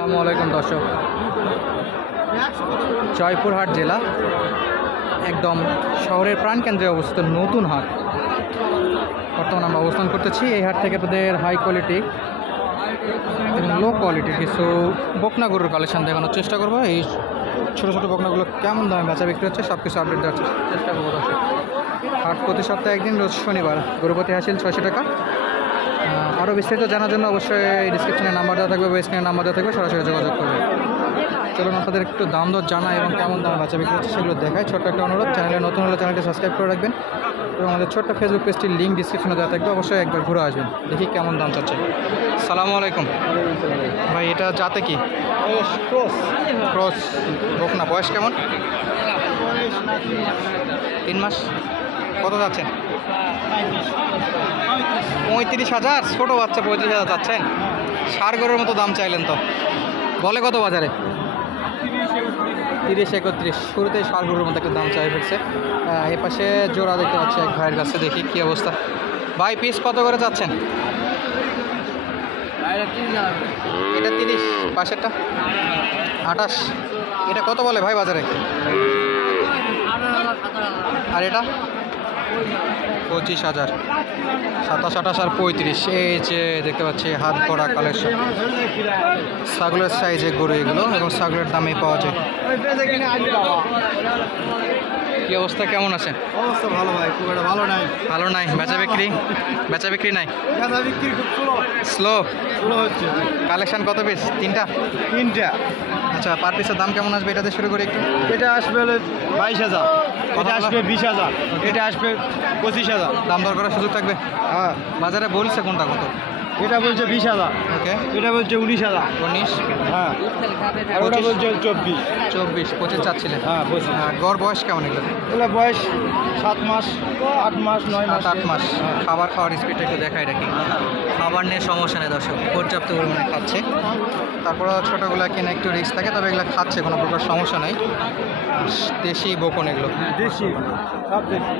আসসালামু আলাইকুম দর্শক, জয়পুরহাট জেলা একদম শহরের প্রাণকেন্দ্রে অবস্থিত নতুন হাট। বর্তমানে আমরা অবস্থান করতেছি এই হাট থেকে আপনাদের হাই কোয়ালিটি এবং লো কোয়ালিটির কিছু বকনা গরুর কালেকশন দেখানোর চেষ্টা করবো। এই ছোটো ছোটো বকনাগুলো কেমন দামে বেচা বিক্রি হচ্ছে সব কিছু আপডেট দেওয়ার চেষ্টা করবো দর্শক। হাট প্রতি সপ্তাহে একদিন, রোজ শনিবার। গরুপতি হাসিল 600 টাকা। আরও বিস্তারিত জানার জন্য অবশ্যই ডিসক্রিপশনে নাম্বার দেওয়া থাকবে বা স্ক্রিনে নাম্বার দেওয়া থাকবে, সরাসরি যোগাযোগ করবে। চলুন আপনাদের একটু দাম দর জানা এবং কেমন দামে বেচা বিক্রি হচ্ছে সেগুলো দেখায়। ছোট্ট একটা অনুরোধ, চ্যানেলে নতুন হলে চ্যানেলটি সাবস্ক্রাইব করে রাখবেন এবং আমাদের ছোট্ট ফেসবুক পেজটির লিঙ্ক ডিসক্রিপশনে দেওয়া থাকবে, অবশ্যই একবার ঘুরে আসবেন, দেখি কেমন দাম চাচ্ছে। সালামু আলাইকুম ভাই, এটা জাতে কি? ক্রস বকনা। বয়স কেমন? 3 মাস। কত যাচ্ছেন? 35,000। ছোটো বাচ্চা 35,000 চাচ্ছেন? ষাড় গরুর মতো দাম চাইলেন তো। বলে কত বাজারে? 30-31। শুরুতেই ষাড় গরুর মতো একটা দাম চাই ফেলছে। এ পাশে জোড়া দেখতে পাচ্ছি এক ভাইয়ের কাছে, দেখি কী অবস্থা। ভাই পিস কত করে চাচ্ছেন? এটা 30, পাশেরটা 28। এটা কত বলে ভাই বাজারে? আর এটা 25,000। 27, 28 আর 35। এই যে দেখতে পাচ্ছি হাত ভরা কালেকশন, ছাগলের সাইজে গরু এগুলো এবং ছাগলের দামেই পাওয়া যায়। কি অবস্থা, কেমন আছে? অবস্থা ভালো ভাই, খুব একটা ভালো নাই। ভালো নাই। বেচা বিক্রি নাই? বেচা বিক্রি খুব স্লো হচ্ছে। কালেকশন কত পিস? 3টা। আচ্ছা, পার পিসের দাম কেমন আসবে? এটাতে শুরু করে একটু। এটা আসবে 22,000, এটা আসবে 20,000, এটা আসবে 25,000। দাম দর করার সুযোগ থাকবে? হ্যাঁ, বাজারে বলছে কোনটা কত? এটা বলছে 20,000, ওকে। এটা বলছে 19,000। 19। হ্যাঁ, আর ওটা বলছে 24। 25 চাচ্ছিলেন? হ্যাঁ, 25। গড় বয়স কেমন এগুলো? এগুলো বয়স 7 মাস, 8 মাস, 9 মাস। 7-8 মাস। খাবার খাওয়ার স্পিডটা একটু দেখাই রাখি। খাবার নিয়ে সমস্যা নেই দর্শক, পর্যাপ্ত পরিমাণে খাচ্ছে। তারপরে ছোটোগুলো কিনে একটু রিস্ক থাকে, তবে এগুলো খাচ্ছে, কোনো প্রকার সমস্যা নেই। দেশি বকন এগুলো। দেশি, সব দেশি।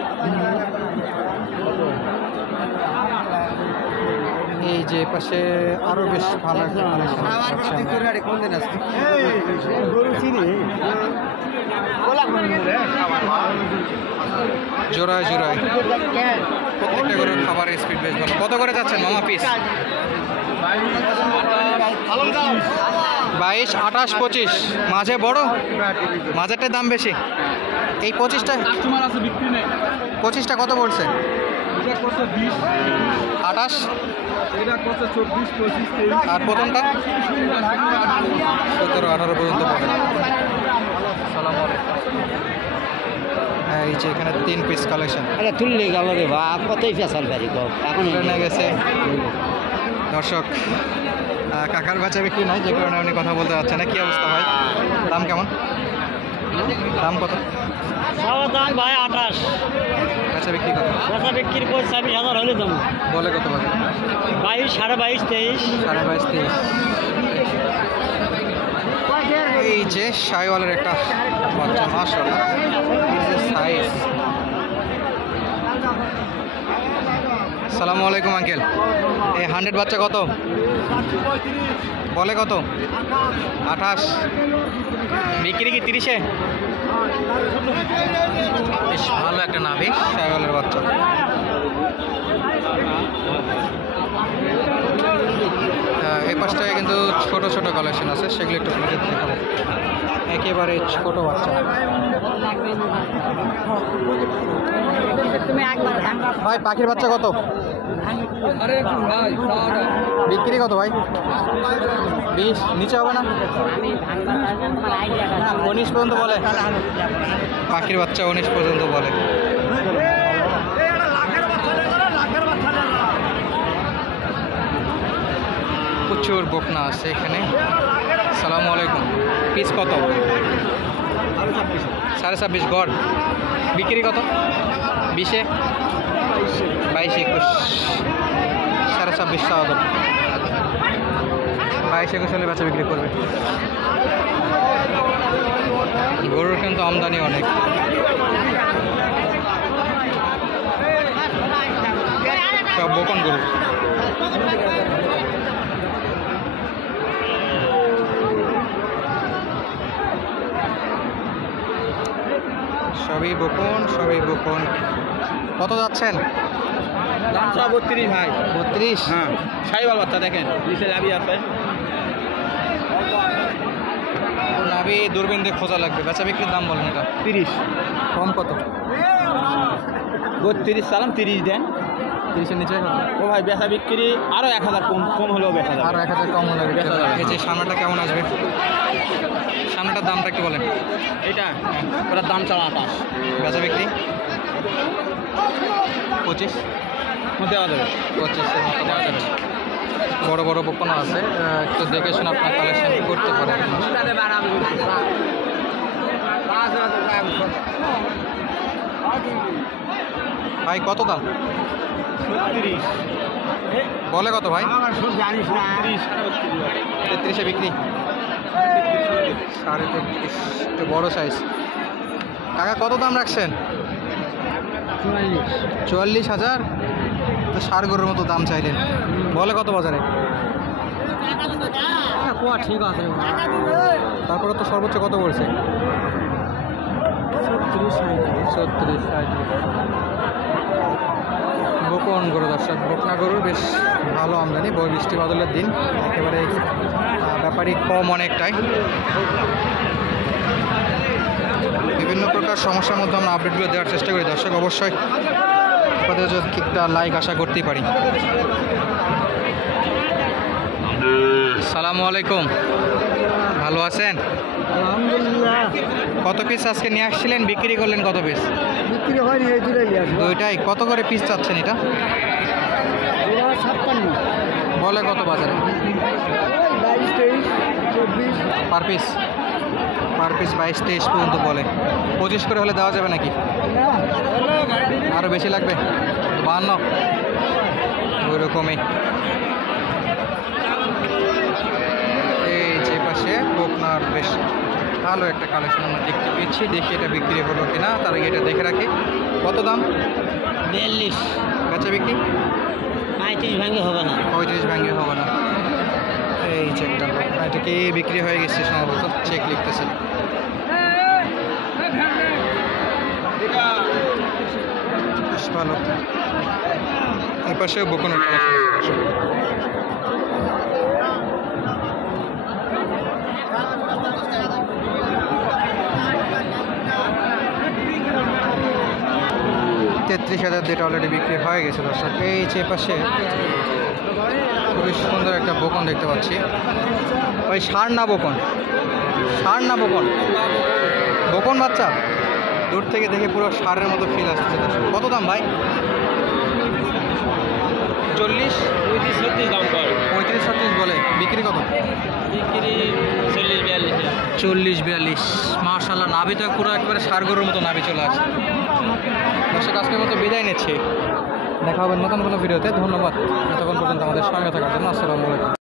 এই যে পাশে আরও বেশ ভালো একটা কালেকশন জোড়ায় প্রত্যেকটা গরুর খাবারের স্পিড বেশ ভালো। কত করে যাচ্ছেন মামা পিস? 22, 28, 25। মাঝে বড়, মাঝেরটার দাম বেশি। এই 25টা কত বলছে? 28। আর প্রথমটা 17-18 পর্যন্ত পড়ে। এই যে এখানে 3 পিস কালেকশন। আরে তুললে গেল রে বা কতই ফেসাল বাড়ি এখন নিয়ে গেছে দর্শক। কাকার বাচ্চা বিক্রি নয়, যে কারণে উনি কথা বলতে পারছে না। কি অবস্থা ভাই, দাম কেমন? দাম কত? দাম ভাই 28। বাচ্চা বিক্রি কত? বেচা বিক্রির 25,000 হলে দাম। বলে কত বাজে? 22, 22.5, 23। 22.5, 23। এই যে শাইওয়ালের একটা বাচ্চা, মাশাআল্লাহ, এই যে সাইজ। আসসালামু আলাইকুম আঙ্কেল, এই 100 বাচ্চা কত বলে? কত? 28। বিক্রি কি 30-এ? বেশ ভালো একটা নাভি শাইওয়ালের বাচ্চা। এই পাশটায় কিন্তু ছোট ছোট কালেকশন আছে, সেগুলো একটু দেখাবো। একেবারে ছোট বাচ্চা। ভাই পাখির বাচ্চা কত বিক্রি? কত ভাই? 20 নিচে হবে না? 19 পর্যন্ত বলে পাখির বাচ্চা, 19 পর্যন্ত বলে। প্রচুর বকনা আছে এখানে। সালামু আলাইকুম, পিস কত? 26.5 গড়। বিক্রি কত? 20-এ? 22, 21, 26.5 22, 21 হলে বেচা বিক্রি করবে। গরুর কিন্তু আমদানি অনেক। সব বকন গরু। সবই বকন, সবই বকন। কত যাচ্ছেন? দাম 32 ভাই। 32। হ্যাঁ, সাইওয়াল বাচ্চা দেখেন, নিচে লাভি আছে। নাভি দূরবীন দিয়ে খোঁজা লাগবে। বেচা বিক্রির দাম বলেন এটা। 30। কম কত? 32 সালাম 30 দেন। 30-এর নিচে কত? ও ভাই বেচা বিক্রি আরো 1000 কম হলেও বেচা যাবে। আরও 1000 কম হলে বিক্রি হবে। এই যে সামনেটা কেমন আসবে? সামনেটার দামটা একটু বলেন। এটা ওটার দাম 28। বেচা বিক্রি 25। দেওয়া যাবে। 25-এর মতো দেওয়া যাবে। বড় বড় বকনা আছে, একটু দেখে শুনে আপনার কালেকশন করতে পারেন। ভাই কত দাম? 30। বলে কত ভাই? জানিস না 30। 33-এ বিক্রি। 33.5, একটু বড় সাইজ। কাকা কত দাম রাখছেন? 44,000। তো ষাড় গরুর মতো দাম চাইলেন। বলে কত বাজারে? ঠিক আছে। তারপরে তো সর্বোচ্চ কত বলছে? 36, 37। বকন গরু দর্শক, বকনা গরুর বেশ ভালো আমদানি। বৃষ্টি বাদলের দিন একেবারে ব্যাপারই কম অনেকটাই। বিভিন্ন প্রকার সমস্যার মধ্যে আমরা আপডেটগুলো দেওয়ার চেষ্টা করি দর্শক। অবশ্যই আপনাদের যদি একটা লাইক আশা করতেই পারি। সালামু আলাইকুম, ভালো আছেন? আলহামদুলিল্লাহ। কত পিস আজকে নিয়ে আসছিলেন, বিক্রি করলেন কত পিস? বিক্রি হয়নি, এই দুইটাই। কত করে পিস চাচ্ছেন এটা? 56। বলে কত বাজারে? 22, 23, 24। পার পিস 22-23 পর্যন্ত বলে। 25 করে হলে দেওয়া যাবে নাকি? আরও বেশি লাগবে? 52 ওই রকমই। এই যে পাশে বকনার বেশ ভালো একটা কালেকশন আমরা দেখতে পেয়েছি। দেখি এটা বিক্রি হলো কিনা, তার আগে এটা দেখে রাখি। কত দাম? 42। বেচা বিক্রি 35 ভাঙে হবে না। 35 ভাঙে হবে না। এই চেকটা এটা কি বিক্রি হয়ে গেছে সম্ভবত, চেক লিখতেছে। বেশ ভালো। এই পাশেও বকন $33,000 যেটা অলরেডি বিক্রি হয়ে গেছে দর্শক। এই যে পাশে খুবই সুন্দর একটা বকন দেখতে পাচ্ছি। ওই ষাঁড় না বকন? ষাঁড় না বকন? বকন বাচ্চা। দূর থেকে দেখে পুরো ষাঁড়ের মতো ফিল আসছে দর্শক। কত দাম ভাই? 40, 36 দাম করে। 35-36 বলে। বিক্রি কত? বিক্রি 40-42। 40-42। মাশাআল্লাহ, নাভিটা পুরো একবারে ষাঁড় গরুর মতো নাভি চলে আসে। দর্শক আজকের মতো বিদায় নিচ্ছি। দেখা হবে নতুন কোনো ভিডিওতে। ধন্যবাদ এতক্ষণ পর্যন্ত আমাদের সঙ্গে থাকার জন্য। আসসালামু আলাইকুম।